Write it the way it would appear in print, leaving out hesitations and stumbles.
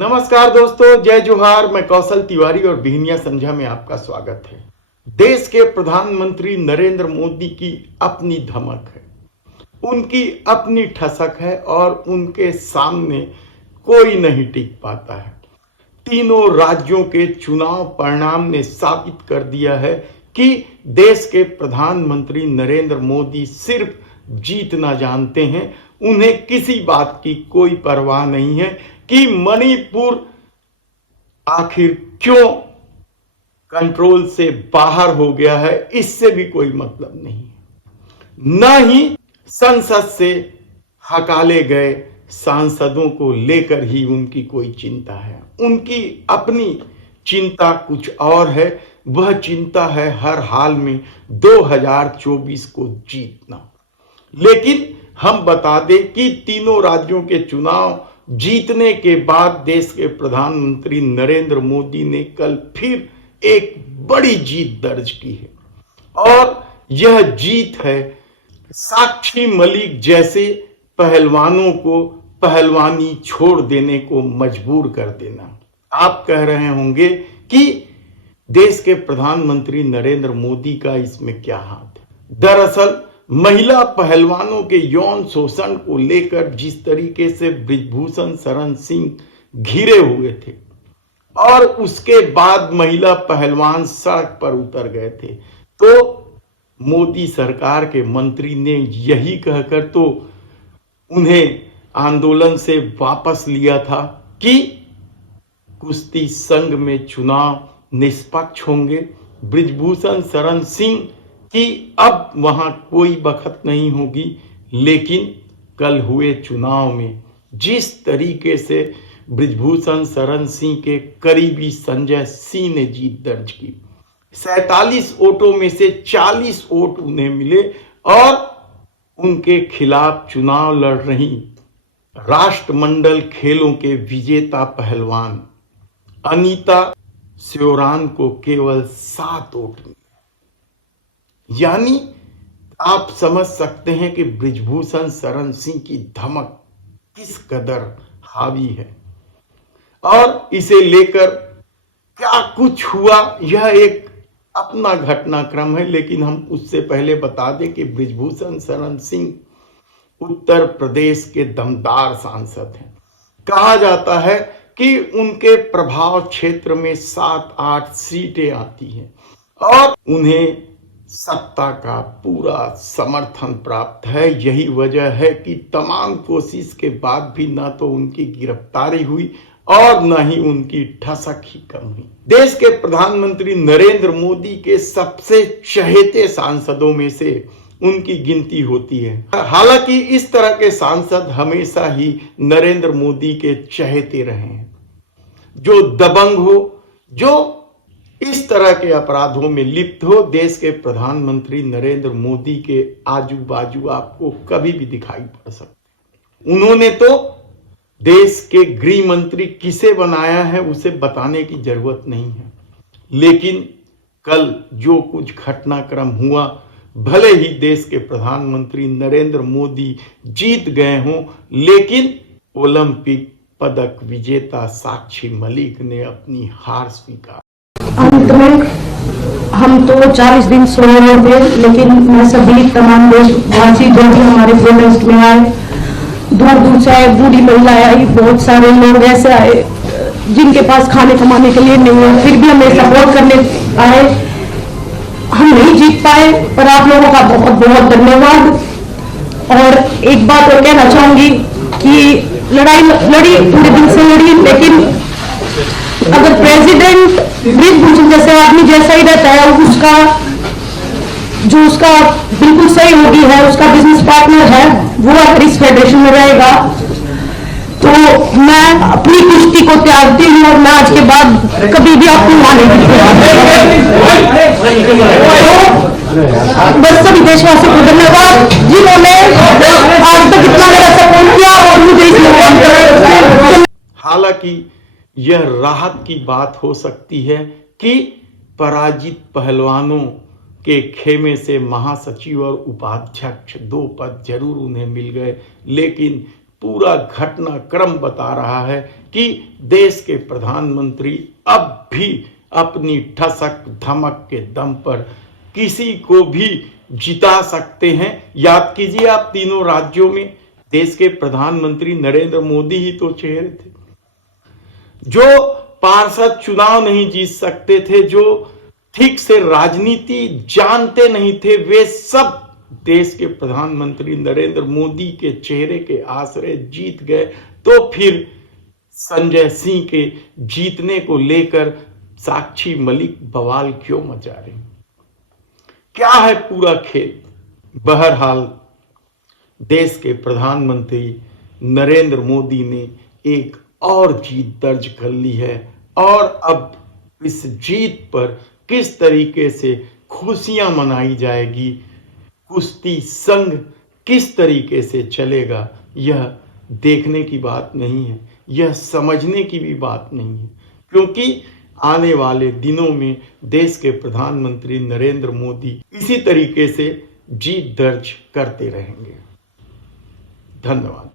नमस्कार दोस्तों, जय जोहार। मैं कौशल तिवारी और बिहनिया संझा में आपका स्वागत है। देश के प्रधानमंत्री नरेंद्र मोदी की अपनी धमक है, उनकी अपनी ठसक है और उनके सामने कोई नहीं टिक पाता है। तीनों राज्यों के चुनाव परिणाम ने साबित कर दिया है कि देश के प्रधानमंत्री नरेंद्र मोदी सिर्फ जीतना जानते हैं। उन्हें किसी बात की कोई परवाह नहीं है कि मणिपुर आखिर क्यों कंट्रोल से बाहर हो गया है, इससे भी कोई मतलब नहीं है। न ही संसद से हकाले गए सांसदों को लेकर ही उनकी कोई चिंता है। उनकी अपनी चिंता कुछ और है। वह चिंता है हर हाल में 2024 को जीतना। लेकिन हम बता दें कि तीनों राज्यों के चुनाव जीतने के बाद देश के प्रधानमंत्री नरेंद्र मोदी ने कल फिर एक बड़ी जीत दर्ज की है और यह जीत है साक्षी मलिक जैसे पहलवानों को पहलवानी छोड़ देने को मजबूर कर देना। आप कह रहे होंगे कि देश के प्रधानमंत्री नरेंद्र मोदी का इसमें क्या हाथ है। दरअसल महिला पहलवानों के यौन शोषण को लेकर जिस तरीके से बृजभूषण शरण सिंह घिरे हुए थे और उसके बाद महिला पहलवान सड़क पर उतर गए थे, तो मोदी सरकार के मंत्री ने यही कहकर तो उन्हें आंदोलन से वापस लिया था कि कुश्ती संघ में चुनाव निष्पक्ष होंगे। बृजभूषण शरण सिंह कि अब वहां कोई बखत नहीं होगी। लेकिन कल हुए चुनाव में जिस तरीके से बृजभूषण शरण सिंह के करीबी संजय सिंह ने जीत दर्ज की, 47 वोटों में से 40 वोट उन्हें मिले और उनके खिलाफ चुनाव लड़ रही राष्ट्रमंडल खेलों के विजेता पहलवान अनीता श्योरान को केवल 7 वोट मिले। यानी आप समझ सकते हैं कि बृजभूषण शरण सिंह की धमक किस कदर हावी है और इसे लेकर क्या कुछ हुआ, यह एक अपना घटनाक्रम है। लेकिन हम उससे पहले बता दें कि बृजभूषण शरण सिंह उत्तर प्रदेश के दमदार सांसद हैं। कहा जाता है कि उनके प्रभाव क्षेत्र में 7-8 सीटें आती हैं और उन्हें सत्ता का पूरा समर्थन प्राप्त है। यही वजह है कि तमाम कोशिश के बाद भी ना तो उनकी गिरफ्तारी हुई और न ही उनकी ठसक ही कम हुई। देश के प्रधानमंत्री नरेंद्र मोदी के सबसे चहेते सांसदों में से उनकी गिनती होती है। हालांकि इस तरह के सांसद हमेशा ही नरेंद्र मोदी के चहेते रहे हैं, जो दबंग हो, जो इस तरह के अपराधों में लिप्त हो। देश के प्रधानमंत्री नरेंद्र मोदी के आजू बाजू आपको कभी भी दिखाई पड़ सकते। उन्होंने तो देश के गृह मंत्री किसे बनाया है उसे बताने की जरूरत नहीं है। लेकिन कल जो कुछ घटनाक्रम हुआ, भले ही देश के प्रधानमंत्री नरेंद्र मोदी जीत गए हों, लेकिन ओलंपिक पदक विजेता साक्षी मलिक ने अपनी हार स्वीकार। अंत में हम तो 40 दिन सो रहे थे, लेकिन मैं सभी तमाम देशवासी जो भी हमारे प्रोटेस्ट में आए, दूर दूर से आए, बूढ़ी महिलाएं आई, बहुत सारे लोग ऐसे आए जिनके पास खाने कमाने के लिए नहीं है, फिर भी हमें सपोर्ट करने आए। हम नहीं जीत पाए, पर आप लोगों का बहुत बहुत धन्यवाद। और एक बात और कहना चाहूंगी कि लड़ाई लड़ी, पूरे दिन से लड़ी, लेकिन अगर प्रेसिडेंट बृजभूषण जैसे आदमी जैसा ही रहता है, उसका बिल्कुल सही होगी है, उसका बिजनेस पार्टनर है, वो अगर इस फेडरेशन में रहेगा तो मैं अपनी कुश्ती को त्यागती हूँ और मैं आज के बाद कभी भी आपको वहां नहीं बस सभी देशवासियों को धन्यवाद जिन्होंने आज तक इतना मेरा सपोर्ट किया और मुझे इस। हालांकि यह राहत की बात हो सकती है कि पराजित पहलवानों के खेमे से महासचिव और उपाध्यक्ष 2 पद जरूर उन्हें मिल गए, लेकिन पूरा घटनाक्रम बता रहा है कि देश के प्रधानमंत्री अब भी अपनी ठसक धमक के दम पर किसी को भी जिता सकते हैं। याद कीजिए, आप तीनों राज्यों में देश के प्रधानमंत्री नरेंद्र मोदी ही तो चेहरे थे। जो पार्षद चुनाव नहीं जीत सकते थे, जो ठीक से राजनीति जानते नहीं थे, वे सब देश के प्रधानमंत्री नरेंद्र मोदी के चेहरे के आश्रय जीत गए। तो फिर संजय सिंह के जीतने को लेकर साक्षी मलिक बवाल क्यों मचा रही? क्या है पूरा खेल? बहरहाल देश के प्रधानमंत्री नरेंद्र मोदी ने एक और जीत दर्ज कर ली है और अब इस जीत पर किस तरीके से खुशियां मनाई जाएगी, कुश्ती संघ किस तरीके से चलेगा, यह देखने की बात नहीं है, यह समझने की भी बात नहीं है, क्योंकि आने वाले दिनों में देश के प्रधानमंत्री नरेंद्र मोदी इसी तरीके से जीत दर्ज करते रहेंगे। धन्यवाद।